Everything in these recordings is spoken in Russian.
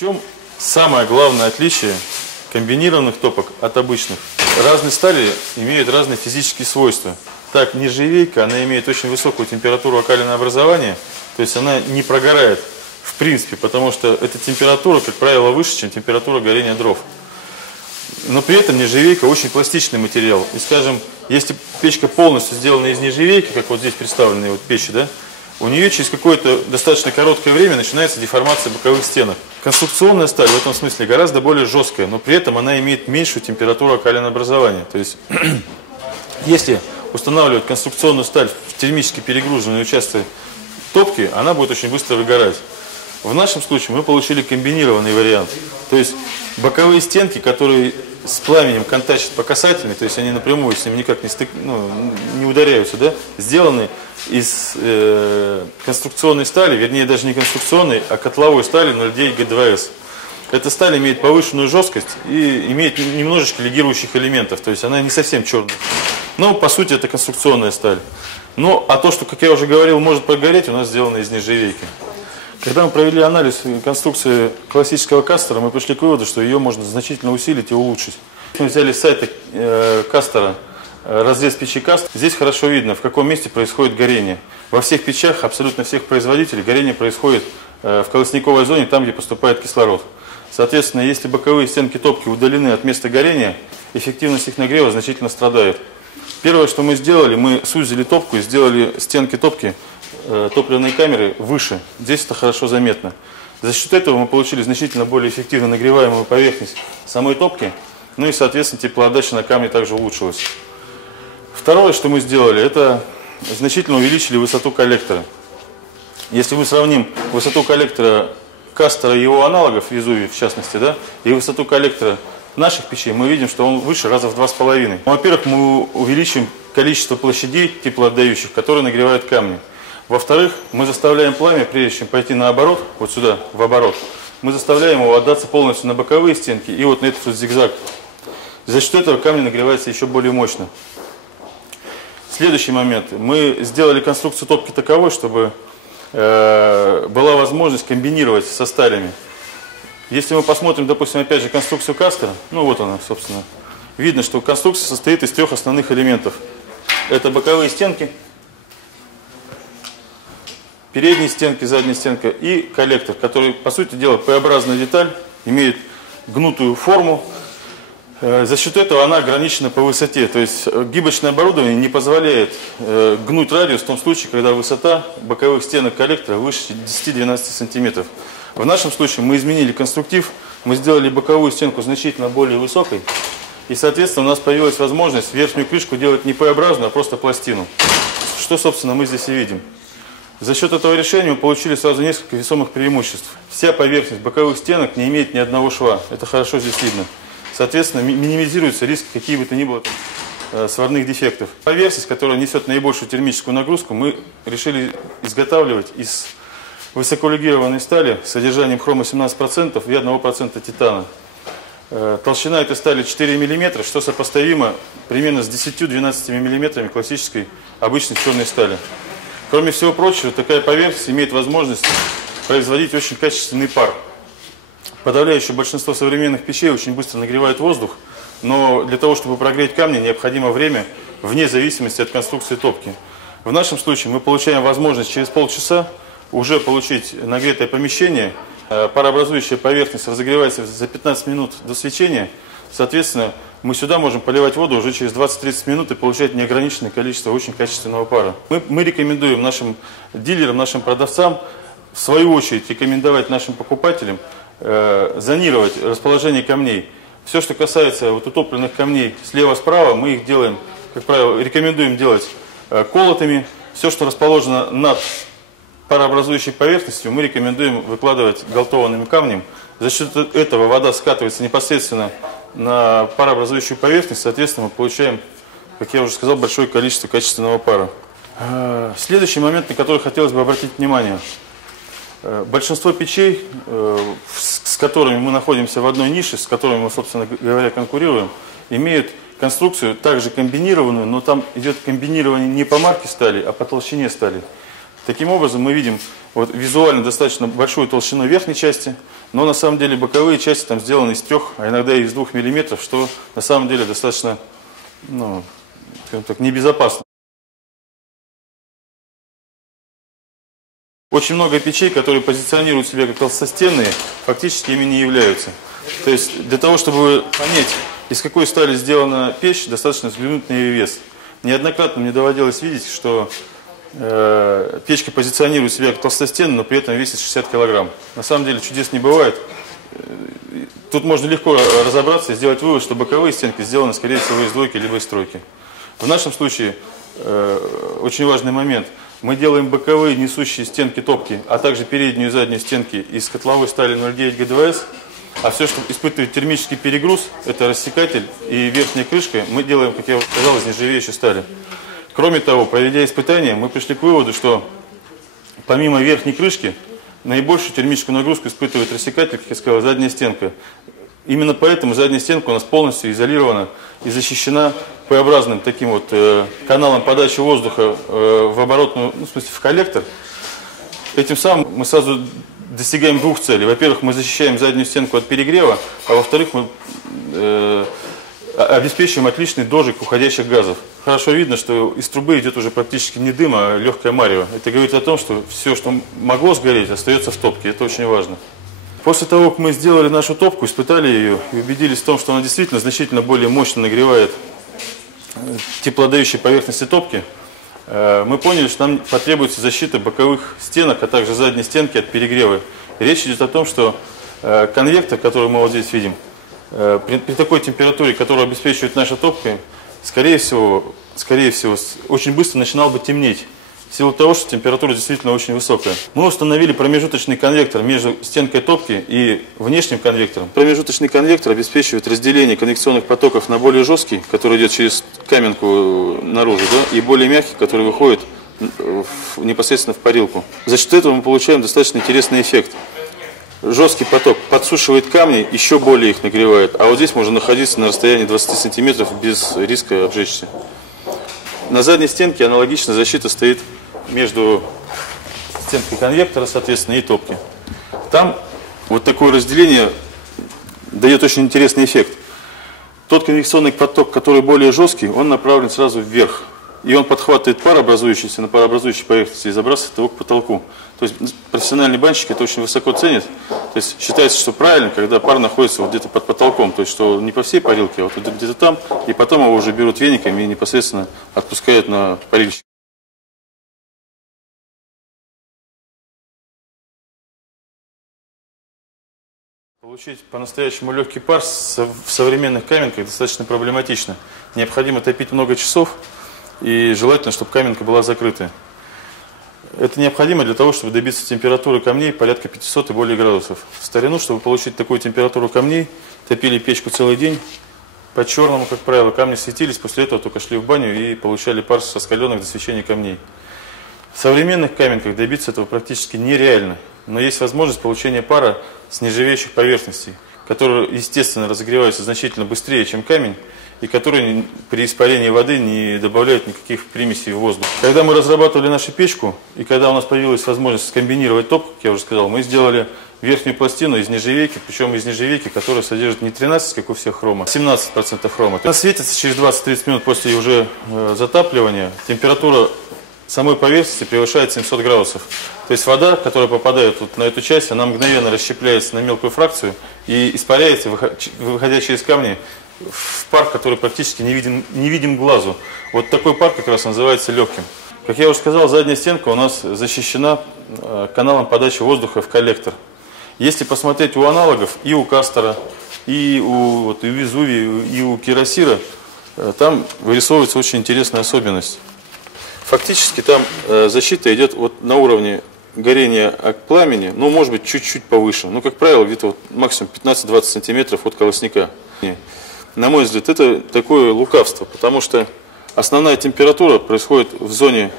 чем самое главное отличие комбинированных топок от обычных? Разные стали имеют разные физические свойства. Так, нержавейка, она имеет очень высокую температуру окалинообразования, то есть она не прогорает в принципе, потому что эта температура, как правило, выше, чем температура горения дров. Но при этом нержавейка очень пластичный материал. И, скажем, если печка полностью сделана из нержавейки, как вот здесь представленные вот печи, да, у нее через какое-то достаточно короткое время начинается деформация боковых стенок. Конструкционная сталь в этом смысле гораздо более жесткая, но при этом она имеет меньшую температуру окалинообразования. То есть, если устанавливать конструкционную сталь в термически перегруженные участки топки, она будет очень быстро выгорать. В нашем случае мы получили комбинированный вариант. То есть боковые стенки, которые с пламенем контачат по касательной, то есть они напрямую с ним никак не ударяются, да, сделаны из конструкционной стали, вернее даже не конструкционной, а котловой стали 0,9 Г2С. Эта сталь имеет повышенную жесткость и имеет немножечко легирующих элементов, то есть она не совсем черная. Но по сути это конструкционная сталь. Ну а то, что, как я уже говорил, может прогореть, у нас сделано из нержавейки. Когда мы провели анализ конструкции классического кастера, мы пришли к выводу, что ее можно значительно усилить и улучшить. Мы взяли с сайта кастера разрез печи кастер. Здесь хорошо видно, в каком месте происходит горение. Во всех печах, абсолютно всех производителей, горение происходит в колосниковой зоне, там, где поступает кислород. Соответственно, если боковые стенки топки удалены от места горения, эффективность их нагрева значительно страдает. Первое, что мы сделали, мы сузили топку и сделали стенки топки топливной камеры выше. Здесь это хорошо заметно. За счет этого мы получили значительно более эффективно нагреваемую поверхность самой топки, ну и, соответственно, теплоотдача на камне также улучшилась. Второе, что мы сделали, это значительно увеличили высоту коллектора. Если мы сравним высоту коллектора кастера и его аналогов, Везувий в частности, да, и высоту коллектора наших печей, мы видим, что он выше раза в 2,5. Во-первых, мы увеличим количество площадей теплоотдающих, которые нагревают камни. Во-вторых, мы заставляем пламя, прежде чем пойти наоборот, вот сюда, в оборот, мы заставляем его отдаться полностью на боковые стенки и вот на этот вот зигзаг. За счет этого камень нагревается еще более мощно. Следующий момент. Мы сделали конструкцию топки таковой, чтобы была возможность комбинировать со сталями. Если мы посмотрим, допустим, опять же конструкцию кастера, ну вот она, собственно, видно, что конструкция состоит из трех основных элементов. Это боковые стенки, передние стенки, задняя стенка и коллектор, который, по сути дела, П-образная деталь, имеет гнутую форму. За счет этого она ограничена по высоте. То есть гибочное оборудование не позволяет гнуть радиус в том случае, когда высота боковых стенок коллектора выше 10-12 см. В нашем случае мы изменили конструктив, мы сделали боковую стенку значительно более высокой. И, соответственно, у нас появилась возможность верхнюю крышку делать не П-образную, а просто пластину. Что, собственно, мы здесь и видим. За счет этого решения мы получили сразу несколько весомых преимуществ. Вся поверхность боковых стенок не имеет ни одного шва. Это хорошо здесь видно. Соответственно, минимизируется риск каких бы то ни было сварных дефектов. Поверхность, которая несет наибольшую термическую нагрузку, мы решили изготавливать из высоколегированной стали с содержанием хрома 17% и 1% титана. Толщина этой стали 4 мм, что сопоставимо примерно с 10-12 мм классической обычной черной стали. Кроме всего прочего, такая поверхность имеет возможность производить очень качественный пар. Подавляющее большинство современных печей очень быстро нагревает воздух, но для того, чтобы прогреть камни, необходимо время вне зависимости от конструкции топки. В нашем случае мы получаем возможность через полчаса уже получить нагретое помещение. Парообразующая поверхность разогревается за 15 минут до свечения. Соответственно, мы сюда можем поливать воду уже через 20-30 минут и получать неограниченное количество очень качественного пара. Мы рекомендуем нашим дилерам, нашим продавцам, в свою очередь, рекомендовать нашим покупателям зонировать расположение камней. Все, что касается вот утопленных камней слева-справа, мы их делаем, как правило, рекомендуем делать колотыми. Все, что расположено над парообразующей поверхностью, мы рекомендуем выкладывать галтованным камнем. За счет этого вода скатывается непосредственно на парообразующую поверхность, соответственно, мы получаем, как я уже сказал, большое количество качественного пара. Следующий момент, на который хотелось бы обратить внимание. Большинство печей, с которыми мы находимся в одной нише, с которыми мы, собственно говоря, конкурируем, имеют конструкцию также комбинированную, но там идет комбинирование не по марке стали, а по толщине стали. Таким образом мы видим вот, визуально достаточно большую толщину верхней части, но на самом деле боковые части там сделаны из 3, а иногда и из 2 мм, что на самом деле достаточно, ну, скажем так, небезопасно. Очень много печей, которые позиционируют себя как толстостенные, фактически ими не являются. То есть для того, чтобы понять, из какой стали сделана печь, достаточно взглянуть на ее вес. Неоднократно мне доводилось видеть, что печка позиционирует себя как толстостенную, но при этом весит 60 килограмм. На самом деле чудес не бывает. Тут можно легко разобраться и сделать вывод, что боковые стенки сделаны, скорее всего, из 2 либо из 3. В нашем случае очень важный момент. Мы делаем боковые несущие стенки топки, а также переднюю и заднюю стенки из котловой стали 0,9 ГДВС. А все, что испытывает термический перегруз, это рассекатель и верхняя крышка, мы делаем, как я уже сказал, из нержавеющей стали. Кроме того, проведя испытания, мы пришли к выводу, что помимо верхней крышки, наибольшую термическую нагрузку испытывает рассекатель, как я сказал, задняя стенка. Именно поэтому задняя стенка у нас полностью изолирована и защищена П-образным таким вот каналом подачи воздуха в оборотную, ну, в смысле в коллектор. Этим самым мы сразу достигаем 2 целей. Во-первых, мы защищаем заднюю стенку от перегрева, а во-вторых, мы обеспечиваем отличный дожиг уходящих газов. Хорошо видно, что из трубы идет уже практически не дым, а легкое марево. Это говорит о том, что все, что могло сгореть, остается в топке. Это очень важно. После того, как мы сделали нашу топку, испытали ее и убедились в том, что она действительно значительно более мощно нагревает теплоотдающие поверхности топки, мы поняли, что нам потребуется защита боковых стенок, а также задней стенки от перегрева. Речь идет о том, что конвектор, который мы вот здесь видим, при такой температуре, которую обеспечивает наша топка, скорее всего, очень быстро начинал бы темнеть. В силу того, что температура действительно очень высокая. Мы установили промежуточный конвектор между стенкой топки и внешним конвектором. Промежуточный конвектор обеспечивает разделение конвекционных потоков на более жесткий, который идет через каменку наружу, да, и более мягкий, который выходит непосредственно в парилку. За счет этого мы получаем достаточно интересный эффект. Жесткий поток подсушивает камни, еще более их нагревает, а вот здесь можно находиться на расстоянии 20 сантиметров без риска обжечься. На задней стенке аналогично защита стоит между стенкой конвектора, соответственно, и топки. Там вот такое разделение дает очень интересный эффект. Тот конвекционный поток, который более жесткий, он направлен сразу вверх. И он подхватывает пар, образующийся на парообразующей поверхности, и забрасывает его к потолку. То есть профессиональные банщики это очень высоко ценят. То есть считается, что правильно, когда пар находится вот где-то под потолком. То есть что не по всей парилке, а вот где-то там. И потом его уже берут вениками и непосредственно отпускают на парильщик. Получить по-настоящему легкий пар в современных каменках достаточно проблематично. Необходимо топить много часов. И желательно, чтобы каменка была закрытая. Это необходимо для того, чтобы добиться температуры камней порядка 500 и более градусов. В старину, чтобы получить такую температуру камней, топили печку целый день. По черному, как правило, камни светились, после этого только шли в баню и получали пар с раскаленных до свечения камней. В современных каменках добиться этого практически нереально. Но есть возможность получения пара с нержавеющих поверхностей, которые, естественно, разогреваются значительно быстрее, чем камень, и которые при испарении воды не добавляют никаких примесей в воздух. Когда мы разрабатывали нашу печку, и когда у нас появилась возможность скомбинировать топку, как я уже сказал, мы сделали верхнюю пластину из нержавейки, причем из нержавейки, которая содержит не 13, как у всех хрома, а 17% хрома. Она светится через 20-30 минут после уже затапливания. Температура самой поверхности превышает 700 градусов. То есть вода, которая попадает вот на эту часть, она мгновенно расщепляется на мелкую фракцию и испаряется, выходя через камни, в пар, который практически не видим глазу. Вот такой пар как раз называется легким. Как я уже сказал, задняя стенка у нас защищена каналом подачи воздуха в коллектор. Если посмотреть у аналогов, и у Кастера, и у Везувия, и у Кирасира, там вырисовывается очень интересная особенность. Фактически там защита идет вот на уровне горения от пламени, ну, может быть, чуть-чуть повыше. Но, как правило, где-то вот максимум 15-20 сантиметров от колосника. На мой взгляд, это такое лукавство, потому что основная температура происходит в зоне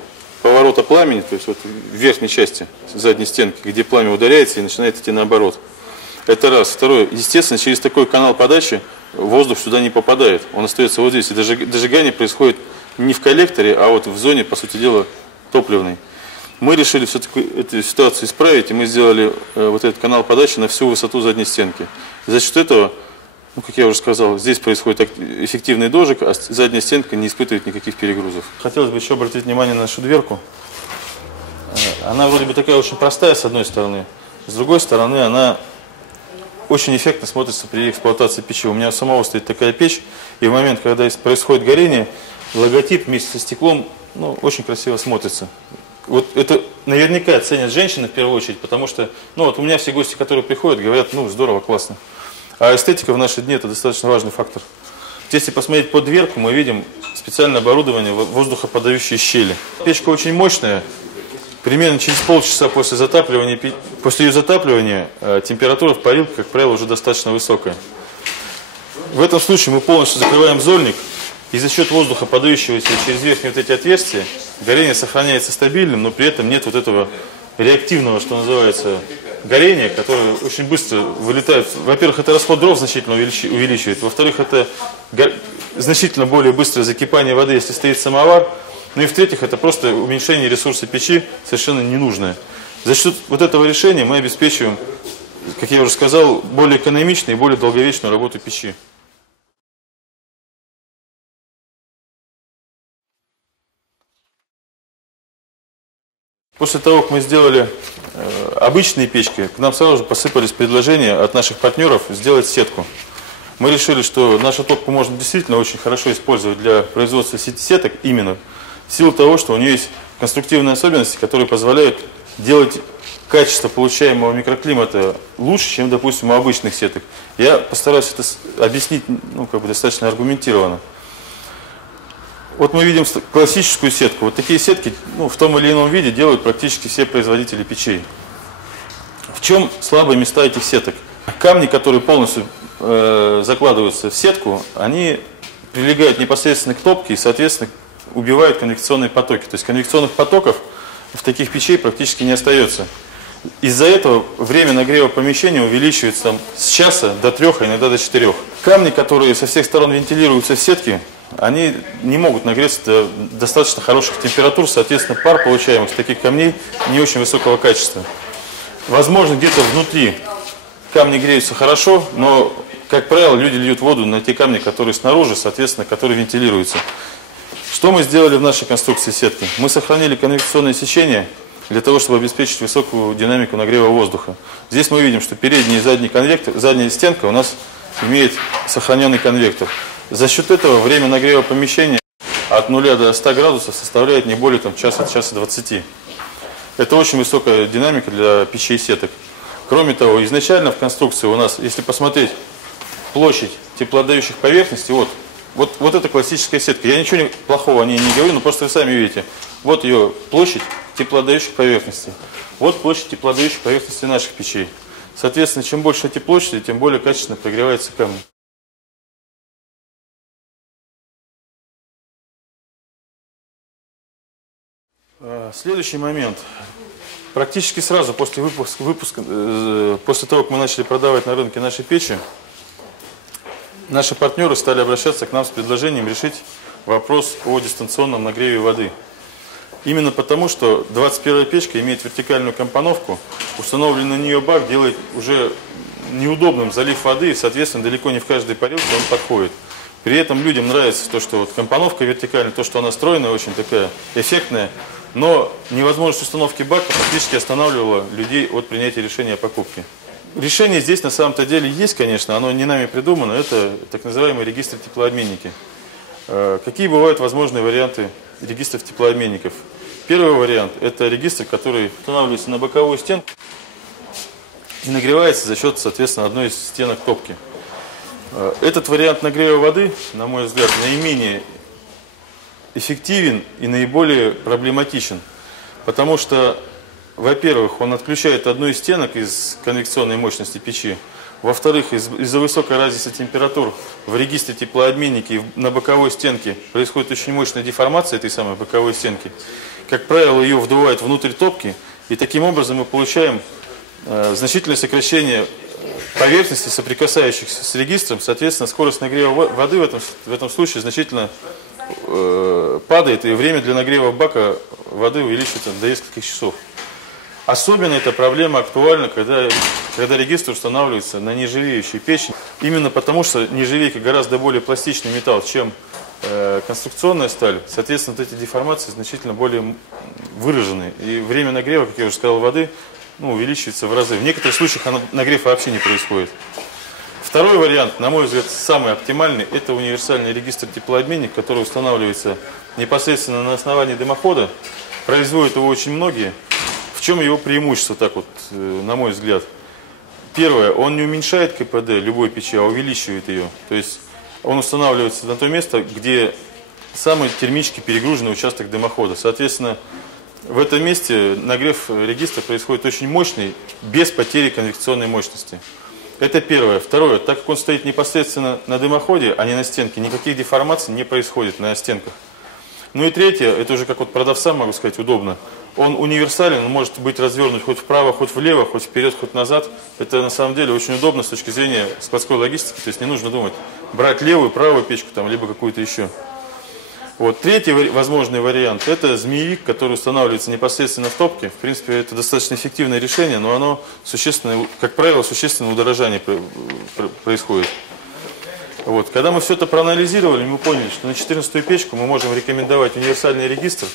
поворота пламени, то есть вот в верхней части задней стенки, где пламя ударяется и начинает идти наоборот. Это раз. Второе. Естественно, через такой канал подачи воздух сюда не попадает. Он остается вот здесь. И дожигание происходит не в коллекторе, а вот в зоне, по сути дела, топливной. Мы решили все-таки эту ситуацию исправить, и мы сделали вот этот канал подачи на всю высоту задней стенки. За счет этого, ну, как я уже сказал, здесь происходит эффективный дожиг, а задняя стенка не испытывает никаких перегрузов. Хотелось бы еще обратить внимание на нашу дверку. Она вроде бы такая очень простая с одной стороны, с другой стороны она очень эффектно смотрится при эксплуатации печи. У меня у самого стоит такая печь, и в момент, когда происходит горение, логотип вместе со стеклом, ну, очень красиво смотрится. Вот это наверняка ценят женщины в первую очередь, потому что, ну, вот у меня все гости, которые приходят, говорят, ну, здорово, классно. А эстетика в наши дни – это достаточно важный фактор. Если посмотреть под дверку, мы видим специальное оборудование, воздухоподающие щели. Печка очень мощная. Примерно через полчаса после ее затапливания температура в парилке, как правило, уже достаточно высокая. В этом случае мы полностью закрываем зольник, и за счет воздуха, подающегося через верхние вот эти отверстия, горение сохраняется стабильным, но при этом нет вот этого реактивного, что называется, горения, которое очень быстро вылетает. Во-первых, это расход дров значительно увеличивает, во-вторых, это значительно более быстрое закипание воды, если стоит самовар. Ну и в-третьих, это просто уменьшение ресурса печи, совершенно ненужное. За счет вот этого решения мы обеспечиваем, как я уже сказал, более экономичную и более долговечную работу печи. После того, как мы сделали обычные печки, к нам сразу же посыпались предложения от наших партнеров сделать сетку. Мы решили, что нашу топку можно действительно очень хорошо использовать для производства сеток именно в силу того, что у нее есть конструктивные особенности, которые позволяют делать качество получаемого микроклимата лучше, чем, допустим, у обычных сеток. Я постараюсь это объяснить, ну, как бы достаточно аргументированно. Вот мы видим классическую сетку. Вот такие сетки, ну, в том или ином виде делают практически все производители печей. В чем слабые места этих сеток? Камни, которые полностью закладываются в сетку, они прилегают непосредственно к топке и, соответственно, убивают конвекционные потоки. То есть конвекционных потоков в таких печей практически не остается. Из-за этого время нагрева помещения увеличивается там, с часа до 3, а иногда до 4. Камни, которые со всех сторон вентилируются в сетке, они не могут нагреться до достаточно хороших температур, соответственно, пар, получаемых с таких камней, не очень высокого качества. Возможно, где-то внутри камни греются хорошо, но, как правило, люди льют воду на те камни, которые снаружи, соответственно, которые вентилируются. Что мы сделали в нашей конструкции сетки? Мы сохранили конвекционное сечение для того, чтобы обеспечить высокую динамику нагрева воздуха. Здесь мы видим, что передний и задний конвектор, задняя стенка у нас имеет сохраненный конвектор. За счет этого время нагрева помещения от 0 до 100 градусов составляет не более часа, от часа 20. Это очень высокая динамика для печей сеток. Кроме того, изначально в конструкции у нас, если посмотреть площадь теплоотдающих поверхностей, вот это классическая сетка. Я ничего плохого о ней не говорю, но просто вы сами видите. Вот ее площадь теплоотдающих поверхностей. Вот площадь теплоотдающих поверхностей наших печей. Соответственно, чем больше эти площади, тем более качественно прогревается камень. Следующий момент. Практически сразу после после того, как мы начали продавать на рынке наши печи, наши партнеры стали обращаться к нам с предложением решить вопрос о дистанционном нагреве воды. Именно потому, что 21-я печка имеет вертикальную компоновку, установленный на нее бак делает уже неудобным залив воды, и, соответственно, далеко не в каждой парилке он подходит. При этом людям нравится то, что вот компоновка вертикальная, то, что она стройная, очень такая эффектная, но невозможность установки бака практически останавливала людей от принятия решения о покупке. Решение здесь на самом-то деле есть, конечно, оно не нами придумано, это так называемые регистры-теплообменники. Какие бывают возможные варианты регистров теплообменников? Первый вариант – это регистр, который устанавливается на боковую стенку и нагревается за счет, соответственно, одной из стенок топки. Этот вариант нагрева воды, на мой взгляд, наименее эффективен и наиболее проблематичен, потому что, во-первых, он отключает одну из стенок из конвекционной мощности печи, во-вторых, из-за высокой разницы температур в регистре теплообменники на боковой стенке происходит очень мощная деформация этой самой боковой стенки. Как правило, ее вдувает внутрь топки, и таким образом мы получаем значительное сокращение поверхности, соприкасающихся с регистром, соответственно, скорость нагрева воды в этом случае значительно падает, и время для нагрева бака воды увеличивается до нескольких часов. Особенно эта проблема актуальна, когда регистр устанавливается на нержавеющей печи. Именно потому, что нержавейка гораздо более пластичный металл, чем конструкционная сталь. Соответственно, вот эти деформации значительно более выражены. И время нагрева, как я уже сказал, воды увеличивается в разы. В некоторых случаях нагрев вообще не происходит. Второй вариант, на мой взгляд, самый оптимальный, это универсальный регистр теплообменник, который устанавливается непосредственно на основании дымохода. Производят его очень многие. В чем его преимущество, так вот, на мой взгляд? Первое, он не уменьшает КПД любой печи, а увеличивает ее. То есть он устанавливается на то место, где самый термически перегруженный участок дымохода. Соответственно, в этом месте нагрев регистра происходит очень мощный, без потери конвекционной мощности. Это первое. Второе, так как он стоит непосредственно на дымоходе, а не на стенке, никаких деформаций не происходит на стенках. Ну и третье, это уже как вот продавцам, могу сказать, удобно. Он универсален, он может быть развернут хоть вправо, хоть влево, хоть вперед, хоть назад. Это на самом деле очень удобно с точки зрения складской логистики. То есть не нужно думать, брать левую, правую печку, там, либо какую-то еще. Вот. Третий возможный вариант – это змеевик, который устанавливается непосредственно в топке. В принципе, это достаточно эффективное решение, но оно существенно, как правило, существенное удорожание происходит. Вот. Когда мы все это проанализировали, мы поняли, что на 14-ю печку мы можем рекомендовать универсальный регистр,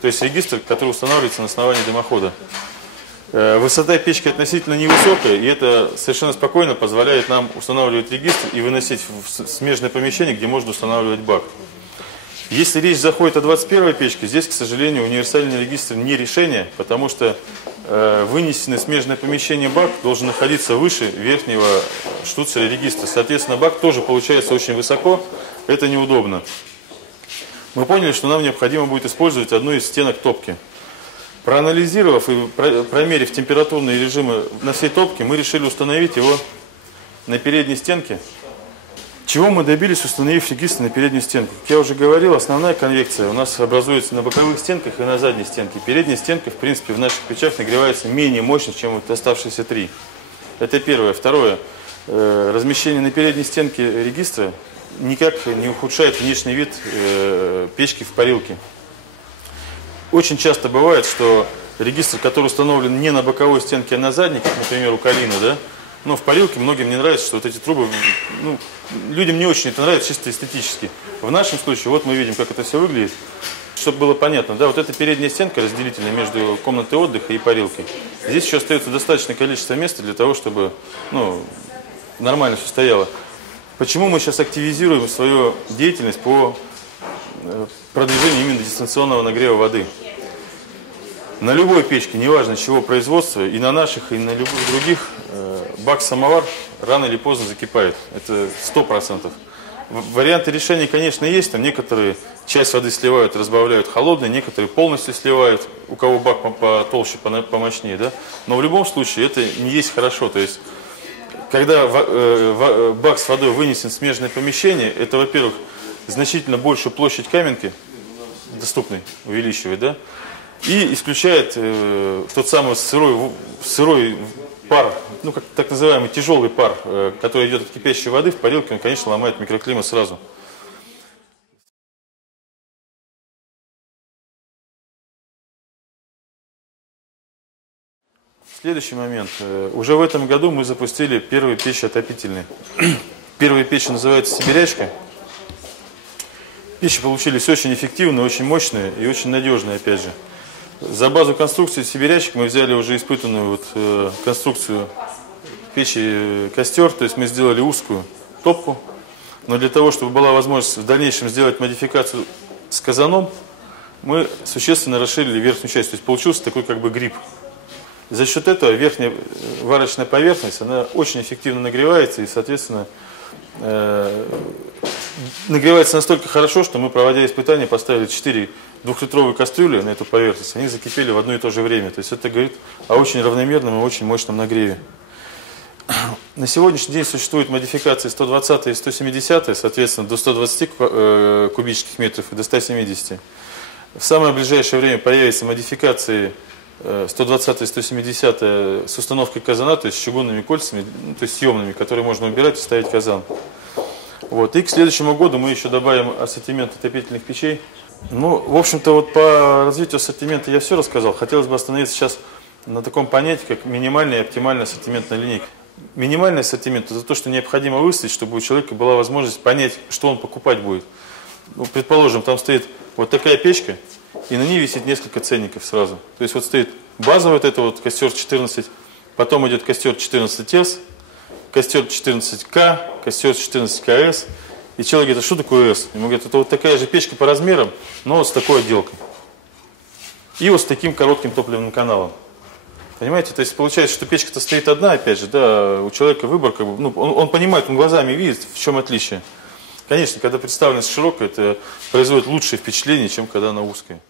то есть регистр, который устанавливается на основании дымохода. Высота печки относительно невысокая, и это совершенно спокойно позволяет нам устанавливать регистр и выносить в смежное помещение, где можно устанавливать бак. Если речь заходит о 21-й печке, здесь, к сожалению, универсальный регистр не решение, потому что вынесенный в смежное помещение бак должен находиться выше верхнего штуцера регистра. Соответственно, бак тоже получается очень высоко, это неудобно. Мы поняли, что нам необходимо будет использовать одну из стенок топки. Проанализировав и промерив температурные режимы на всей топке, мы решили установить его на передней стенке. Чего мы добились, установив регистр на переднюю стенку? Как я уже говорил, основная конвекция у нас образуется на боковых стенках и на задней стенке. Передняя стенка, в принципе, в наших печах нагревается менее мощно, чем вот оставшиеся три. Это первое. Второе. Размещение на передней стенке регистра никак не ухудшает внешний вид печки в парилке. Очень часто бывает, что регистр, который установлен не на боковой стенке, а на задней, как, например, у Калина, да, но в парилке многим не нравится, что вот эти трубы, людям не очень это нравится чисто эстетически. В нашем случае, вот мы видим, как это все выглядит. Чтобы было понятно, да, вот эта передняя стенка разделительная между комнатой отдыха и парилкой. Здесь еще остается достаточное количество места для того, чтобы нормально все стояло. Почему мы сейчас активизируем свою деятельность по продвижению именно дистанционного нагрева воды? На любой печке, неважно чего производства, и на наших, и на любых других, бак-самовар рано или поздно закипает. Это 100%. Варианты решения, конечно, есть. Там некоторые часть воды сливают, разбавляют холодной, некоторые полностью сливают, у кого бак потолще, помощнее. Да? Но в любом случае это не есть хорошо. То есть, когда бак с водой вынесен в смежное помещение, это, во-первых, значительно большую площадь каменки доступной увеличивает, да? И исключает тот самый сырой пар, как так называемый тяжелый пар, который идет от кипящей воды в парилке, он, конечно, ломает микроклимат сразу. Следующий момент. Уже в этом году мы запустили первые печи отопительные. Первая печь называется «Сибирячка». Печи получились очень эффективные, очень мощные и очень надежные, опять же. За базу конструкции сибирячек мы взяли уже испытанную конструкцию печи костер, то есть мы сделали узкую топку, но для того, чтобы была возможность в дальнейшем сделать модификацию с казаном, мы существенно расширили верхнюю часть, то есть получился такой как бы гриб. За счет этого верхняя варочная поверхность, она очень эффективно нагревается и, соответственно, нагревается настолько хорошо, что мы, проводя испытания, поставили 4 двухлитровые кастрюли на эту поверхность, они закипели в одно и то же время. То есть это говорит о очень равномерном и очень мощном нагреве. На сегодняшний день существуют модификации 120 и 170, соответственно, до 120 кубических метров и до 170. В самое ближайшее время появятся модификации 120 и 170 с установкой казана, то есть с чугунными кольцами, то есть съемными, которые можно убирать и ставить казан. Вот. И к следующему году мы еще добавим ассортимент отопительных печей. Ну, в общем-то, вот по развитию ассортимента я все рассказал. Хотелось бы остановиться сейчас на таком понятии, как минимальная и оптимальная ассортиментная линейка. Минимальный ассортимент – это то, что необходимо выставить, чтобы у человека была возможность понять, что он покупать будет. Ну, предположим, там стоит вот такая печка, и на ней висит несколько ценников сразу. То есть вот стоит базовый вот это вот костер 14, потом идет костер 14С, костер 14К, костер 14КС. И человек говорит: а что такое С? Ему говорят: это вот такая же печка по размерам, но вот с такой отделкой. И вот с таким коротким топливным каналом. Понимаете? То есть получается, что печка-то стоит одна, опять же, да, у человека выбор, как бы, ну, он понимает, он глазами видит, в чем отличие. Конечно, когда представленность широкая, это производит лучшее впечатление, чем когда она узкая.